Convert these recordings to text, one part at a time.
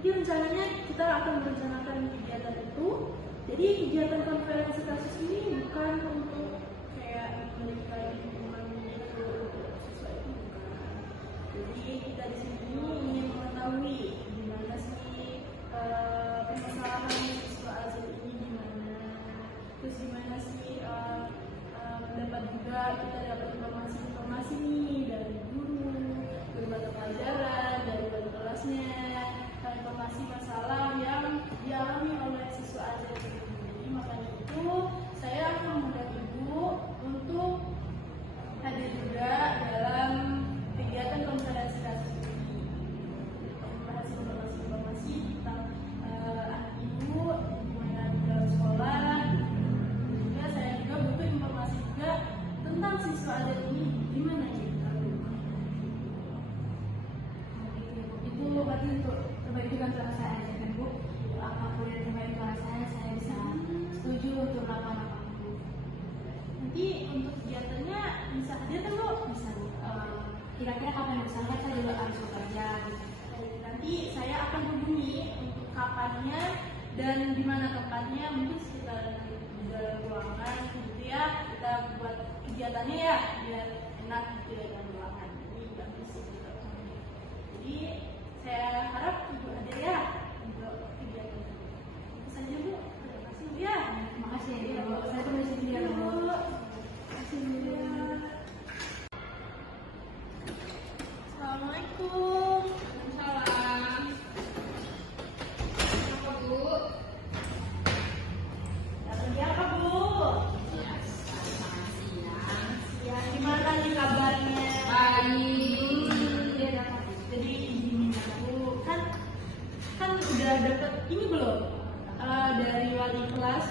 Jadi rencananya kita akan merencanakan kegiatan itu. Jadi kegiatan konferensi kasus ini bukan untuk kayak memberikan lingkungan itu untuk siswa itu bukan. Jadi kita di sini ingin mengetahui gimana sih permasalahan siswa azab ini gimana, terus gimana sih mendapat juga kita dapat informasi nih dari guru, mata pelajaran, dari wali kelasnya, informasi masalah yang dialami oleh siswa azab ini. Jadi makanya itu saya akan mengundang ibu untuk hadir juga dalam kegiatan konferensi kasus ini, membahas informasi tentang anak ibu gimana di dalam sekolah. Juga saya juga butuh informasi juga tentang siswa azab ini gimana ya. Itu berarti untuk perbaikan suara saya aja kan Bu. Apapun yang terbaik suara saya bisa setuju untuk melakukan apapun. Nanti untuk kegiatannya bisa hadir kan Bu? Bisa Bu. Kira-kira kapan bisa? Kan saya juga harus bekerja gitu. Nanti saya akan hubungi untuk kapannya dan di mana tempatnya, mungkin sekitar di dalam ruangan gitu ya. Kita buat kegiatannya ya biar enak gitu ya dalam ruangan. Jadi bagus gitu. Jadi saya harap ibu hadir ya untuk kegiatan ini. Itu saja Bu. Terima kasih Bu ya. Terima kasih ya Bu. Saya permisi dulu ya Bu. Terima kasih Bu ya. Assalamualaikum. Salam. Apa Bu? Lagi apa Bu? Biasa makan siang. Ya gimana nih kabarnya? Baik. Jadi izinin aku kan udah dapet ini belum dari wali kelas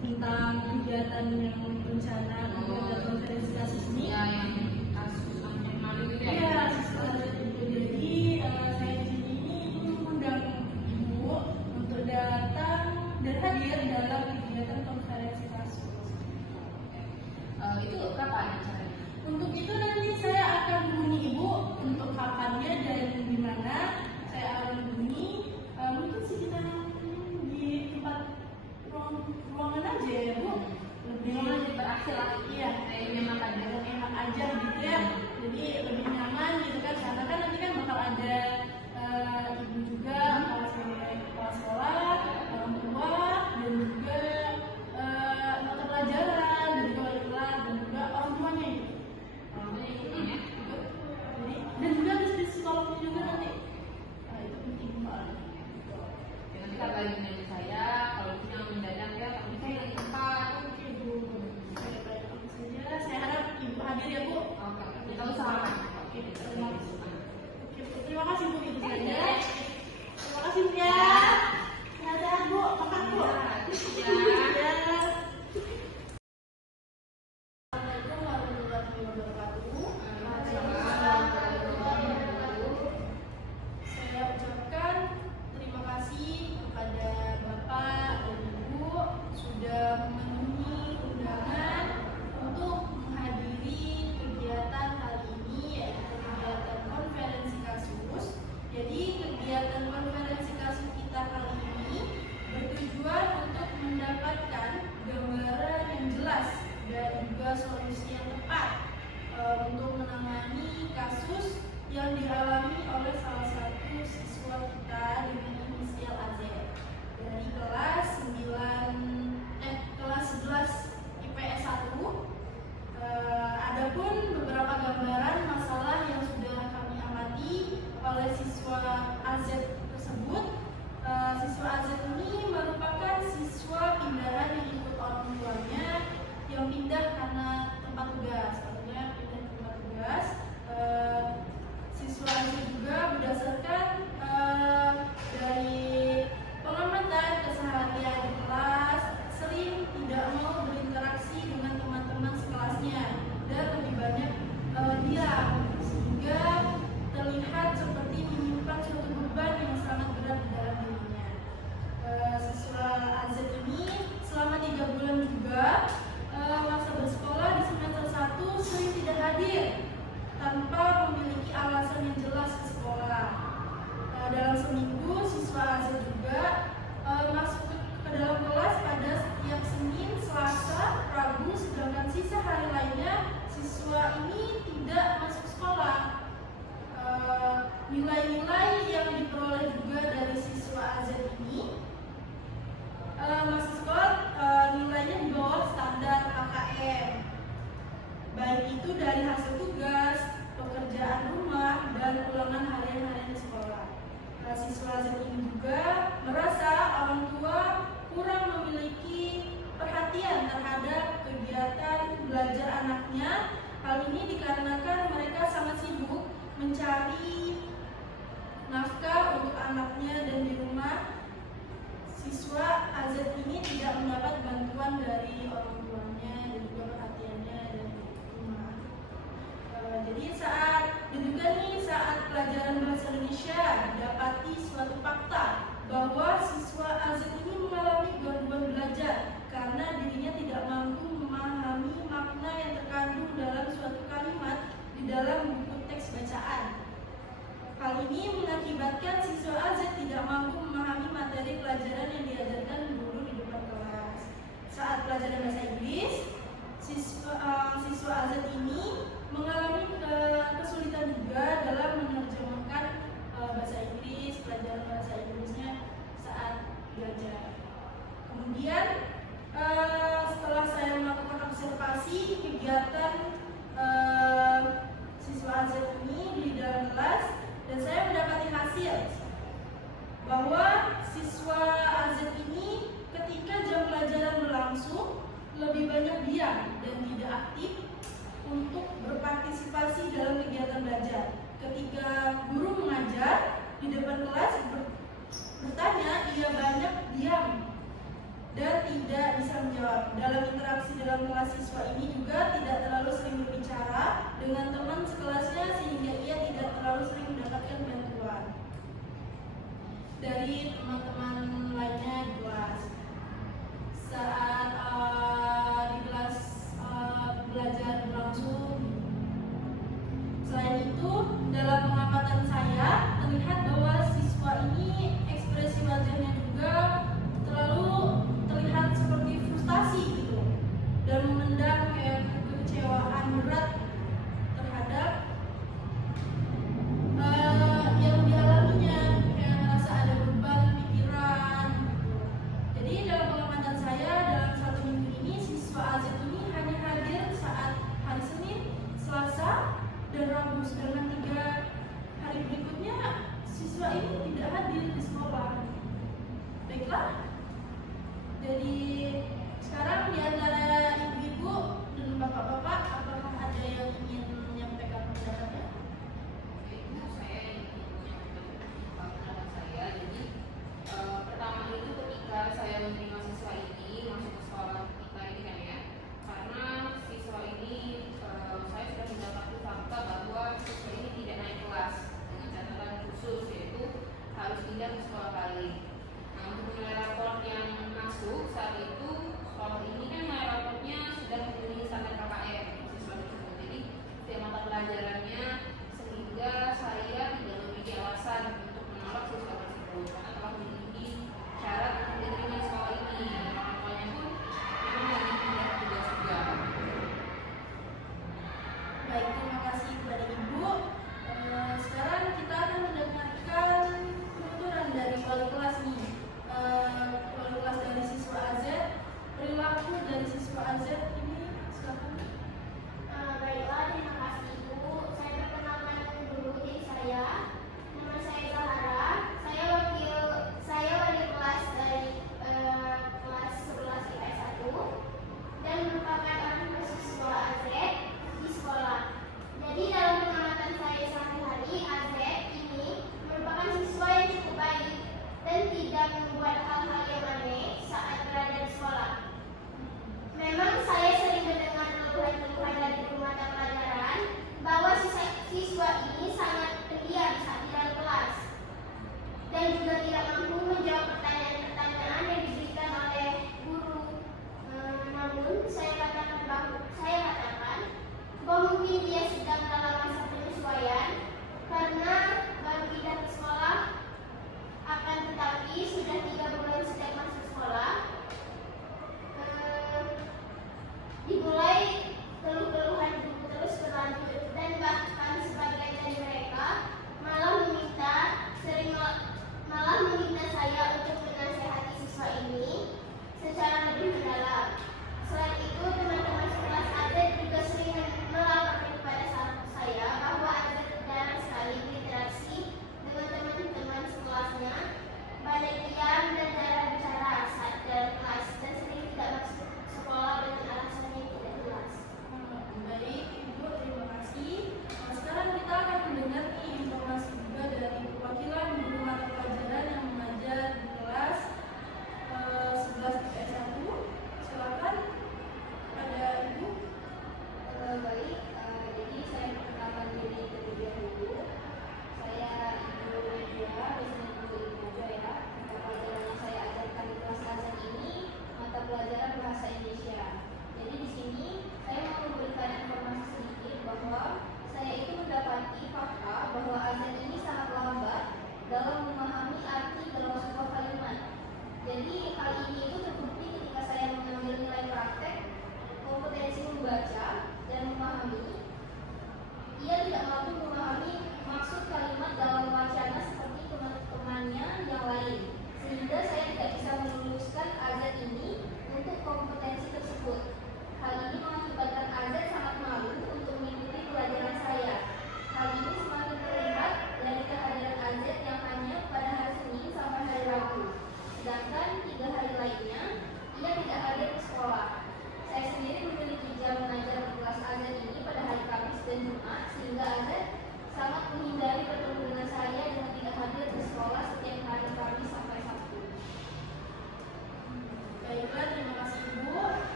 tentang kegiatan yang rencana kegiatan konferensi kasus ini. Ya yang kasus yang malu itu ya. Iya, setelah itu jadi saya di sini ini mengundang ibu untuk datang dan hadir dalam kegiatan konferensi kasus. Itu kapan acaranya? Untuk itu nanti saya akan hubungi ibu untuk kapannya dan di mana saya akan hubungi. Mungkin sekitar di tempat ruangan aja ya Bu. Lebih Berakhir lah. iya, Kayaknya makan dulu. enak aja gitu ya. Jadi lebih nyaman gitu kan. Karena kan nanti kan bakal ada ibu juga, kepala sekolah, orang tua dan juga Kemudian setelah saya melakukan observasi kegiatan siswa AZ ini di dalam kelas, dan saya mendapati hasil bahwa siswa AZ ini ketika jam pelajaran berlangsung lebih banyak diam dan tidak aktif untuk berpartisipasi dalam kegiatan belajar. Ketika guru mengajar di depan kelas bertanya, ia banyak diam dan tidak bisa menjawab. Dalam interaksi dalam kelas, siswa ini juga tidak terlalu sering berbicara dengan teman sekelasnya sehingga ia tidak terlalu sering mendapatkan bantuan dari teman-teman lainnya di kelas. Saat di kelas belajar berlangsung, selain itu dalam pengamatan saya terlihat bahwa siswa ini ekspresi wajahnya juga terlalu terlihat seperti frustasi gitu, dan memendam kayak kekecewaan berat terhadap yang dialaminya, kayak merasa ada beban pikiran gitu. Jadi dalam pengamatan saya dalam 1 minggu ini, siswa AZ ini hanya hadir saat hari Senin, Selasa, dan Rabu, sedangkan 3 hari berikutnya siswa ini tidak hadir di sekolah. Baiklah, jadi sekarang di antara ibu-ibu dan bapak-bapak, apakah ada yang ingin menyampaikan pendapatnya? Oke, itu saya ingin menyampaikan pendapat saya. Jadi pertama itu ketika saya menerima siswa ini masuk ke sekolah kita ini kan ya, karena siswa ini saya sudah mendapati fakta bahwa siswa ini tidak naik kelas dengan catatan khusus, yaitu harus pindah ke sekolah lain. Nah, untuk menilai rapor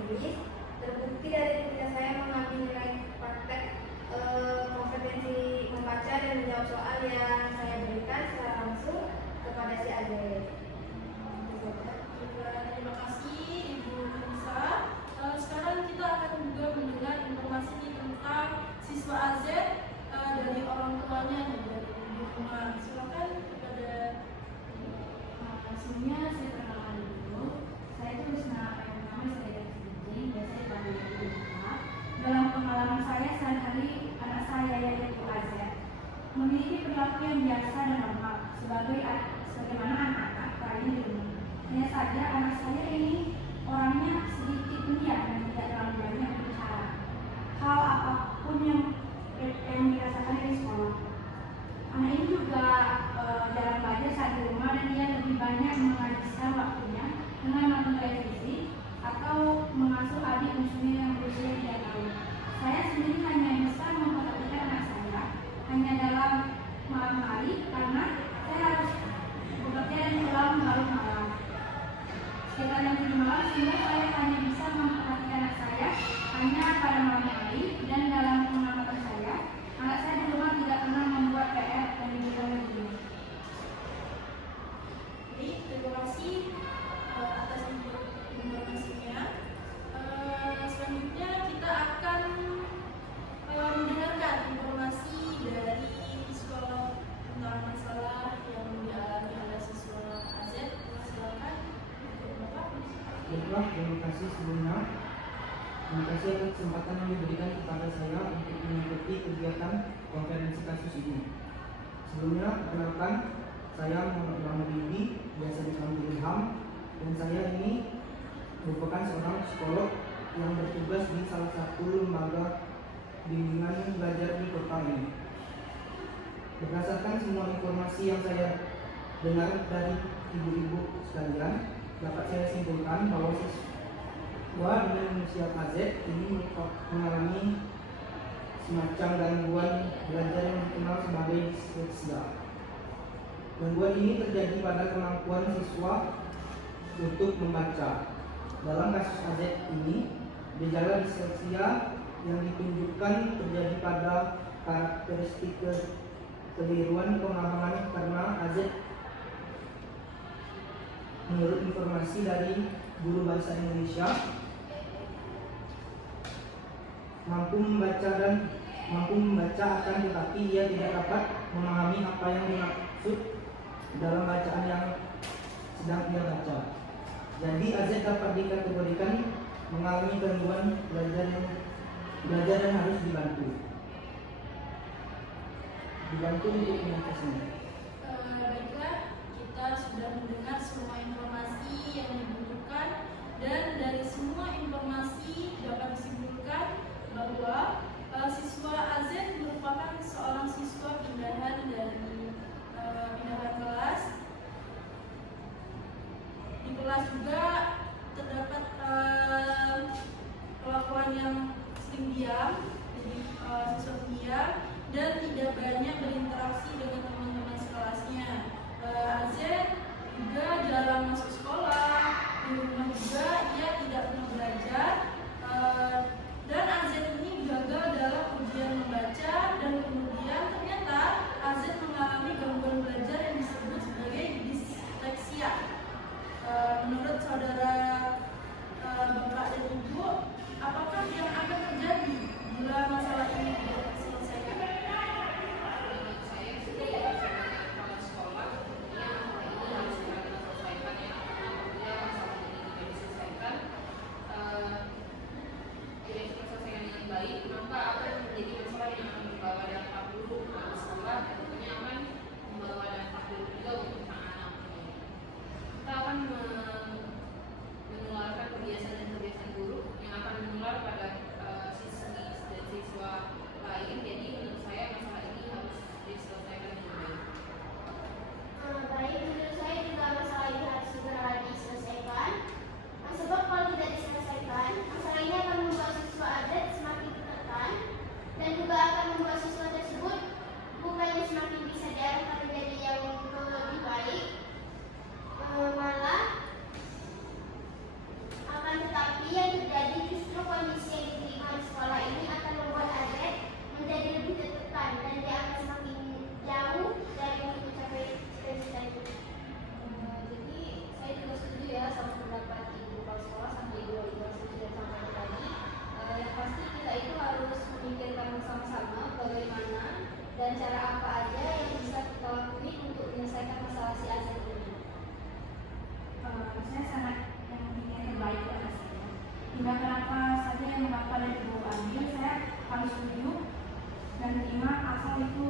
Inggris. Terbukti dari ketika saya mengambil nilai praktek kompetensi membaca dan menjawab soal yang saya berikan secara langsung kepada si Aziz. Terima kasih Ibu Nisa. Sekarang kita akan juga mendengar informasi tentang siswa AZ dari orang tuanya nih, dari di rumah. Silakan kepada Sebelumnya saya perkenalkan dulu. Saya itu Rusna, yang pertama saya dari Cibiring, biasa dipanggil Ibu Nisa. Dalam pengalaman saya sehari-hari, anak saya yaitu AZ memiliki perilaku yang biasa dan normal sebagaimana anak-anak lain di rumah. Hanya saja anak saya ini orangnya sedikit pendiam dan tidak terlalu banyak berbicara. Hal apapun yang dirasakan di sekolah. Anak ini juga jarang belajar saat di rumah dan dia lebih banyak menghabiskan waktunya dengan nonton televisi atau mengasuh adik bungsunya yang berusia 3 tahun. Saya sendiri hanya bisa memperhatikan anak saya hanya dalam malam hari karena saya harus bekerja dan pulang larut malam. Sekitar jam 7 malam sehingga saya hanya bisa memperhatikan anak saya hanya pada malam hari, dan dalam pengamatan saya, anak saya di rumah tidak pernah membuat PR dan juga lagi. Baik, terima kasih atas informasinya. Selanjutnya kita akan mendengarkan informasi dari sekolah tentang masalah yang dialami oleh siswa AZ. Silakan, Bapak. Baiklah, terima kasih sebelumnya. Terima kasih atas kesempatan yang diberikan kepada saya untuk mengikuti kegiatan konferensi kasus ini. Sebelumnya, perkenalkan, saya Muhammad Ilham Bibi, biasa dipanggil Ilham, dan saya ini merupakan seorang psikolog yang bertugas di salah satu lembaga bimbingan belajar di kota ini. Berdasarkan semua informasi yang saya dengar dari ibu-ibu sekalian, dapat saya simpulkan bahwa siswa dengan inisial AZ ini mengalami semacam gangguan belajar yang dikenal sebagai disleksia. Gangguan ini terjadi pada kemampuan siswa untuk membaca. Dalam kasus AZ ini, gejala disleksia yang ditunjukkan terjadi pada karakteristik kekeliruan pemahaman karena AZ menurut informasi dari guru bahasa Indonesia mampu membaca akan tetapi ia tidak dapat memahami apa yang dimaksud dalam bacaan yang sedang ia baca. Jadi AZ dapat dikategorikan mengalami gangguan belajar dan harus dibantu untuk mengatasinya. Baiklah, kita sudah mendengar semua informasi yang dibutuhkan, dan dari semua informasi dapat disimpulkan bahwa siswa AZ merupakan seorang siswa pindahan dari pindahan kelas. Di kelas juga terdapat kelakuan yang sering diam, jadi siswa diam dan tidak banyak berinteraksi dengan teman-teman sekelasnya. AZ juga jarang masuk sekolah, di rumah juga ia tidak pernah belajar, dan AZ ini gagal dalam ujian membaca, dan kemudian ternyata AZ mengalami gangguan belajar yang disebut sebagai disleksia. Menurut saudara Bapak dan Ibu, apakah yang akan terjadi bila masalah ini tidak diselesaikan? Menurut saya sih kalau sekolah tentunya ini harus segera kita selesaikan ya. Apabila masalah ini tidak diselesaikan, tidak diselesaikan dengan baik, maka akan menjadi masalah yang akan membawa dampak buruk bagi sekolah, dan tentunya akan membawa dampak buruk juga untuk anak-anak. Kita akan menularkan kebiasaan dan kebiasaan buruk yang akan menular pada siswi dan siswa lain. Jadi menurut saya masalah ini harus diselesaikan dengan baik. Baik, menurut saya juga masalah ini harus segera diselesaikan. Sebab kalau tidak diselesaikan, masalah ini akan membuat siswa AZ semakin tertekan tindakan apa saja yang Bapak dan Ibu ambil, saya harus setuju dan terima asal itu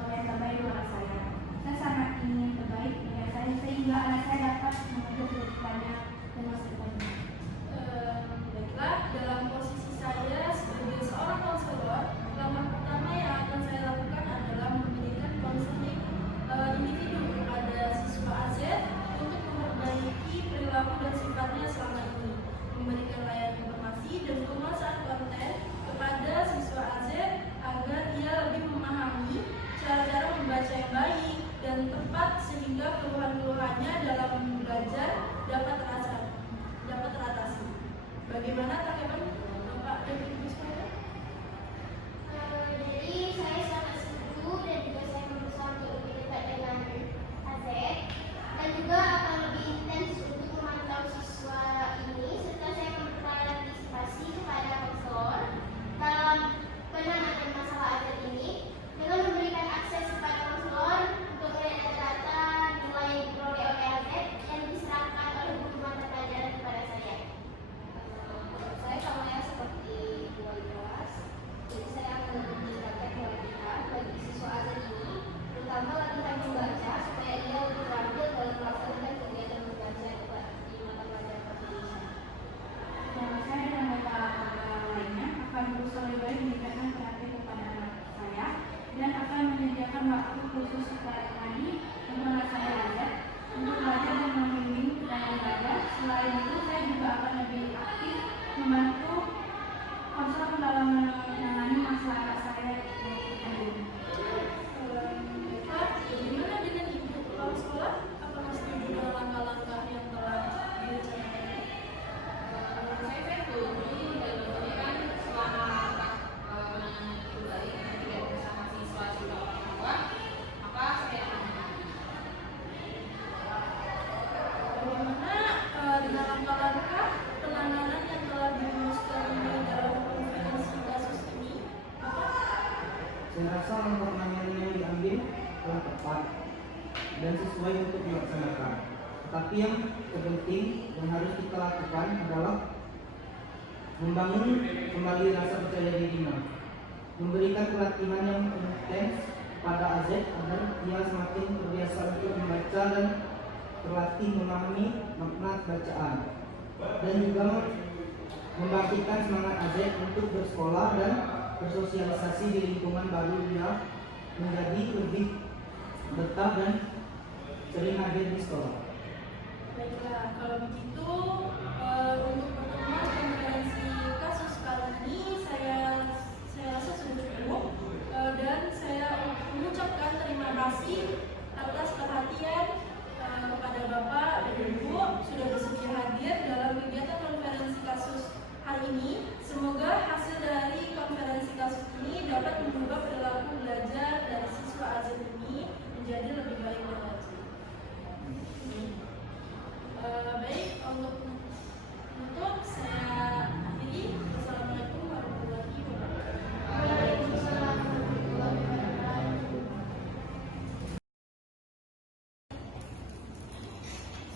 yang terbaik untuk anak saya. Saya sangat ingin terbaik dengan saya sehingga anak saya dapat mengejar cita-citanya dan masa depannya. Baiklah, dalam posisi saya sebagai seorang konselor, langkah pertama yang akan saya lakukan adalah memberikan konseling individu kepada siswa AZ untuk memperbaiki perilaku dan sifatnya selama ini, memberikan layanan informasi dan penguasaan konten kepada siswa AZ agar ia lebih memahami cara-cara membaca yang baik dan tepat sehingga keluhan-keluhannya dalam belajar dapat teratasi. Bagaimana tanggapan Bapak dan Ibu sekalian? Jadi saya sangat setuju dan juga saya berusaha untuk lebih dekat dengan AZ dan juga akan lebih intens untuk memantau siswa ini serta saya berpartisipasi kepada konselor dalam penanganan masalah AZ ini dengan memberikan akses kepada konselor untuk melihat data-data nilai yang diperoleh oleh AZ yang diserahkan oleh guru mata pelajaran kepada saya. Saya sama ya seperti wali kelas, jadi saya akan lebih meningkatkan pelatihan bagi siswa AZ ini, terutama latihan membaca supaya dia lebih terampil dalam melaksanakan kegiatan membaca di mata pelajaran bahasa Indonesia. Dan saya dan bapak lainnya akan berusaha lebih baik meningkatkan perhatian kepada anak saya dan akan menyediakan waktu khusus setiap hari untuk anak saya AZ untuk belajar dan membimbing dan belajar. Selain itu, saya juga akan lebih aktif membantu konselor dalam menangani masalah anak saya ini. Baiklah, bagaimana dengan Ibu Kepala Sekolah? Apakah setuju dengan langkah-langkah yang telah direncanakan? Saya setuju dan tentunya kan selama penanganan itu baik dan bersama siswa juga orang tua, maka saya akan Bagaimana dengan langkah-langkah penanganan yang telah dirumuskan di dalam konferensi kasus ini? Saya rasa langkah penanganan yang diambil telah tepat dan sesuai untuk dilaksanakan. Tetapi yang terpenting yang harus kita lakukan adalah membangun kembali rasa percaya dirinya, memberikan pelatihan yang intens pada AZ agar ia semakin terbiasa untuk membaca dan terlatih memahami makna bacaan, dan juga membangkitkan semangat AZ untuk bersekolah dan bersosialisasi di lingkungan baru dia menjadi lebih betah dan sering hadir di sekolah. Baiklah, kalau begitu untuk pertemuan konferensi kasus kali ini saya rasa sudah cukup dan saya mengucapkan terima kasih atas perhatian kepada Bapak dan Ibu sudah bersedia hadir dalam kegiatan konferensi kasus hari ini. Semoga hasil dari konferensi kasus ini dapat mengubah perilaku belajar dari siswa AZ ini menjadi lebih baik dan lagi. Baik, untuk menutup saya akhiri. Wassalamualaikum warahmatullahi wabarakatuh. Waalaikumsalam warahmatullahi wabarakatuh.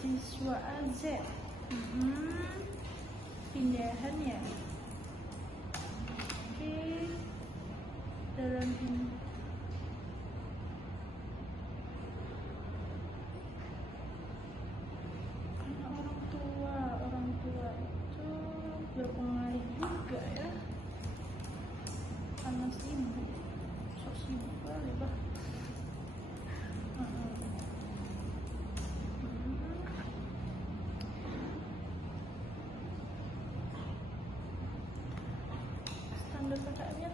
Siswa AZ pindahan ya. Oke, dalam ini karena orang tua itu berpengaruh juga ya, karena sibuk, sok sibuk kali bah. Standar PKM-nya